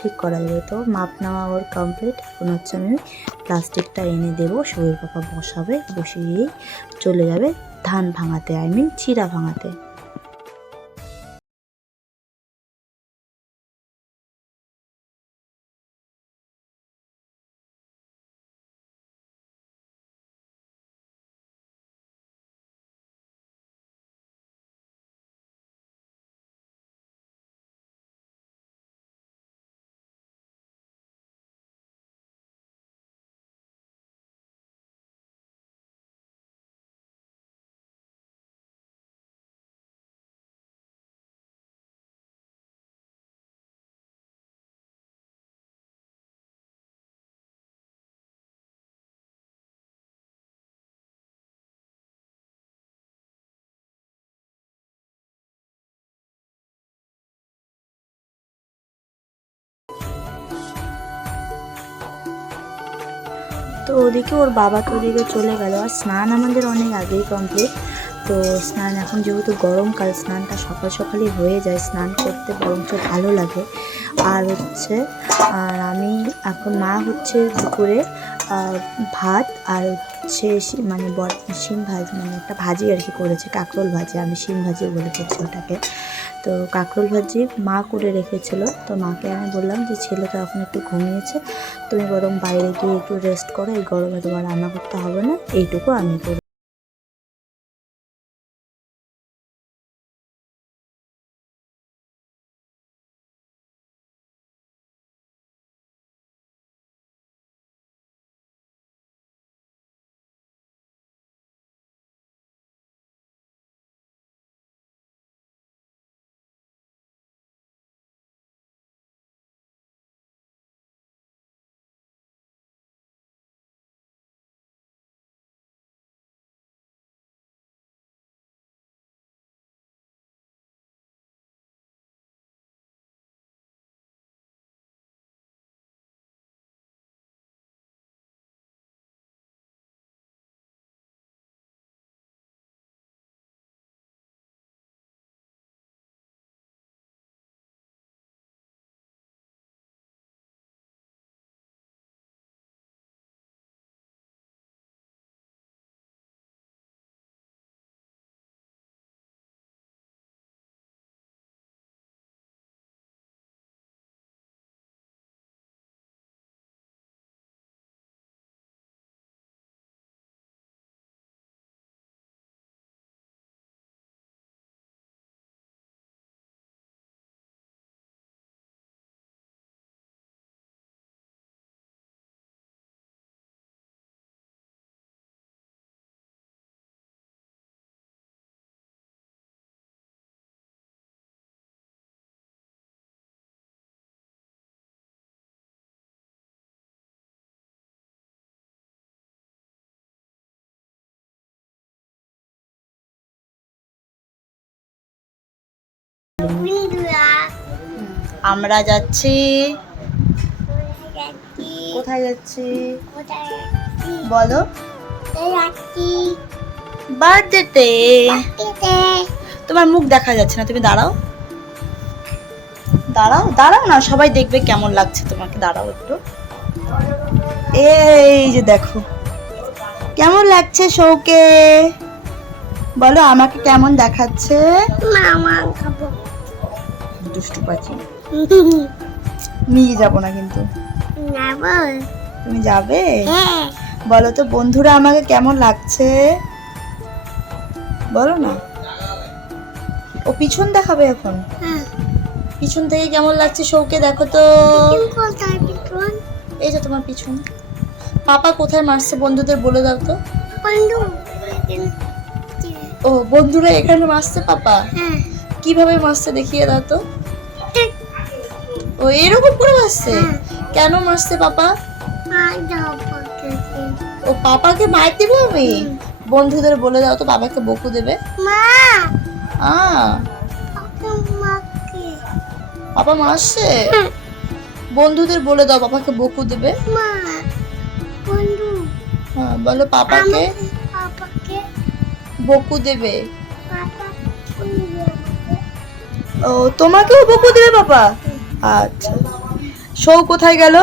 ঠিক করা যাবে। তো মাপ নেওয়া ওর কমপ্লিট এখন হচ্ছে আমি প্লাস্টিকটা এনে দেবো। শরীর পাপা বসাবে বসিয়েই চলে যাবে ধান ভাঙাতে আই মিন চিরা ভাঙাতে। তো ওদিকে ওর বাবা তো ওদিকে চলে গেল। আর স্নান আমাদের অনেক আগেই কমপ্লিট তো স্নান এখন যেহেতু গরমকাল স্নানটা সকাল সকালই হয়ে যায় স্নান করতে, বরঞ্চ ভালো লাগে। আর হচ্ছে, আর আমি এখন মা হচ্ছে দুপুরে ভাত আর হচ্ছে মানে বট শিম ভাজি মানে একটা ভাজি আর কি করেছে কাঁকরোল ভাজি। আমি শিম ভাজি বলে করছি ওটাকে। তো কাঁকরোল ভাজি মা করে রেখেছিল। তো মাকে আমি বললাম যে ছেলে তো এখন একটু ঘুমিয়েছে, তুমি বরং বাইরে গিয়ে একটু রেস্ট করো, এই গরমে তোমার রান্না করতে হবে না, এইটুকু আমি করি। আমরা যাচ্ছি। কোথায় যাচ্ছি? বলো। বার্থডেতে। তোমার মুখ দেখা যাচ্ছে না তুমি দাঁড়াও। দাঁড়াও দাঁড়াও না সবাই দেখবে কেমন লাগছে তোমাকে দাঁড়াও একটু। এই যে দেখো কেমন লাগছে শোকে? বলো আমাকে কেমন দেখাচ্ছে? দুষ্টু পাখি। নিয়ে যাব না কিন্তু। তুমি যাবে? হ্যাঁ। বলো তো বন্ধুরা আমাকে কেমন লাগছে? বলো না। ও পিছন দেখাবে এখন? হ্যাঁ। পিছন থেকে কেমন লাগছে শোকে? দেখো তো। এই যে তোমার পিছন। পাপা কোথায় মারছে বন্ধুদের বলে দাও তো। বন্ধু ও বন্ধুরা এখানে মারছে পাপা? হ্যাঁ। কীভাবে মারছে দেখিয়ে দাও তো। ও এরকম করে মারছে। কেন মারছে পাপা? ও পাপাকে মার দিবে আমি? বন্ধুদের বলে দাও তো বাবাকে বকু দেবে। মা! আ। পাপা মারছে। বন্ধুদের বলে দাও পাপাকে বকু দেবে। মা বন্ধু। হ্যাঁ বলো পাপাকে। পাপাকে বকু দেবে। ও তোমাকেও বকু দেবে পাপা? আচ্ছা। সৌ কোথায় গেল?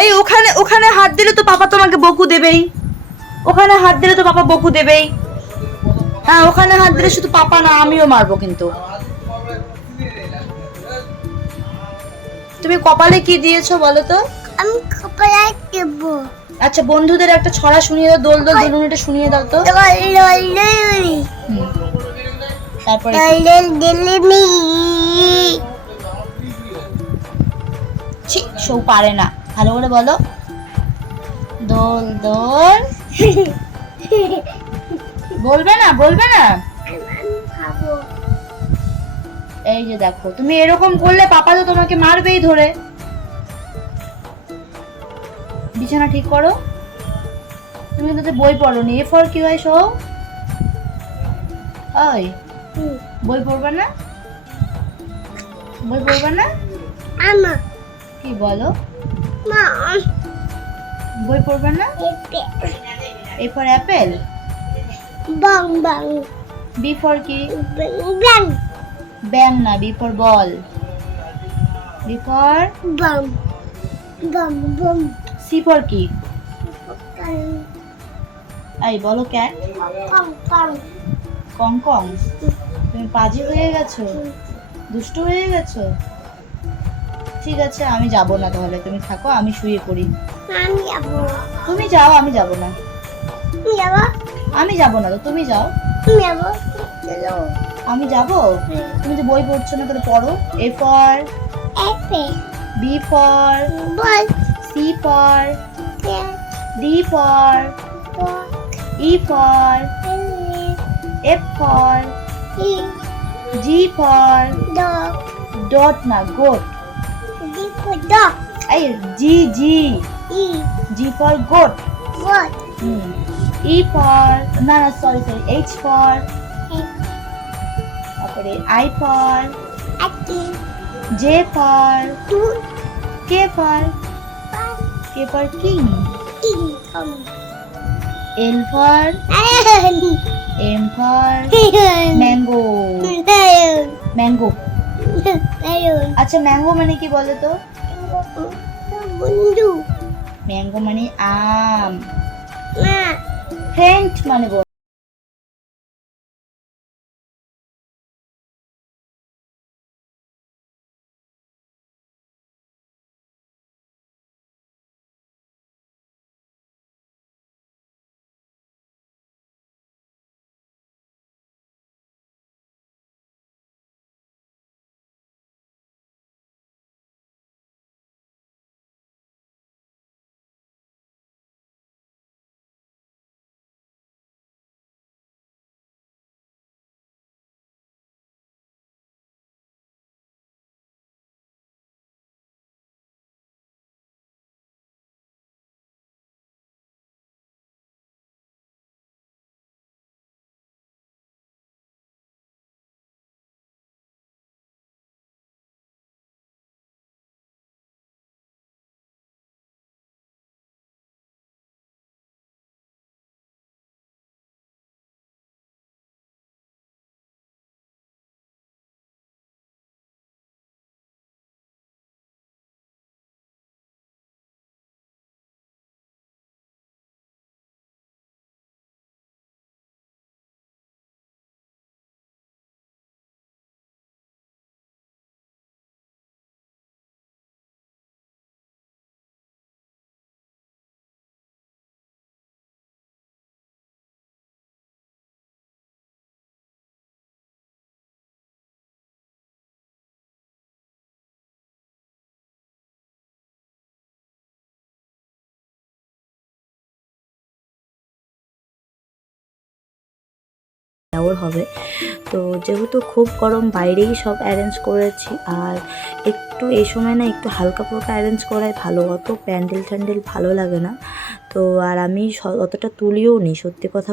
এই ওখানে ওখানে হাত দিলে তো পাপা তোমাকে বকু দেবেই। ওখানে হাত দিলে তো পাপা বকু দেবেই। হ্যাঁ ওখানে হাত দিলে শুধু পাপা না আমিও মারবো কিন্তু। তুমি কপালে কি দিয়েছ বলো তো? আমি কপালে দেবো। আচ্ছা বন্ধুদের একটা ছড়া শুনিয়ে দাও দোল দোল দুলুন এটা শুনিয়ে দাও তো। তারপরে ছি সৌ পারে না। ভালো করে বলো। দোল দোল। বলবে না বলবে না। এই যে দেখো তুমি এরকম করলে পাপা তো তোমাকে মারবেই ধরে। বিছানা ঠিক করো। তুমি কিন্তু বই পড়ো নি এ ফর কি হয় সৌ? ওই। বই পড়বে না? বই পড়বে না? আমা কি বলো? মা। বই পড়বে না? এপে। A for apple? বাং বাং। বি ফর কি? বাং ব্যাং না B for ball. B for বাং বাং বাং সি ফর কি এই বলো ক্যাট। কাং কাং। কং কং। তুমি পাজি হয়ে গেছো? দুষ্ট হয়ে গেছো? ঠিক আছে আমি যাব না তাহলে। তুমি থাকো আমি শুয়ে পড়ি। আমি যাব তুমি যাও আমি যাব না। আমি যাব? আমি যাব না তো তুমি যাও। আমি যাব? চলো আমি যাব? তুমি তো বই পড়ছো না করে পড়ো। A for apple B for ball. C for D for E for F for E G for দো ডট না গোট কো দো। এই G G. E. G for goat. Ball E for না না সরি সরি এইচ ফর তারপরে I for আকি। জে ফর টু কে ফর পাঁচ। কে ফর কিং তিন কম। এল ফর আয়ন এম ফর আয়ন ম্যাঙ্গো আয়ন ম্যাঙ্গো আয়ন আচ্ছা ম্যাঙ্গো মানে কি বলো তো বন্ধু। ম্যাঙ্গো মানে আম। ফ্রেঞ্চ মানে বল। দেওয়ার হবে। তো যেহেতু খুব গরম বাইরেই সব অ্যারেঞ্জ করেছি, আর একটু এই সময় না একটু হালকা ফুলকা অ্যারেঞ্জ করাই ভালো, অত প্যান্ডেল ট্যান্ডেল ভালো লাগে না। তো আর আমি অতটা তুলিও নি, সত্যি কথা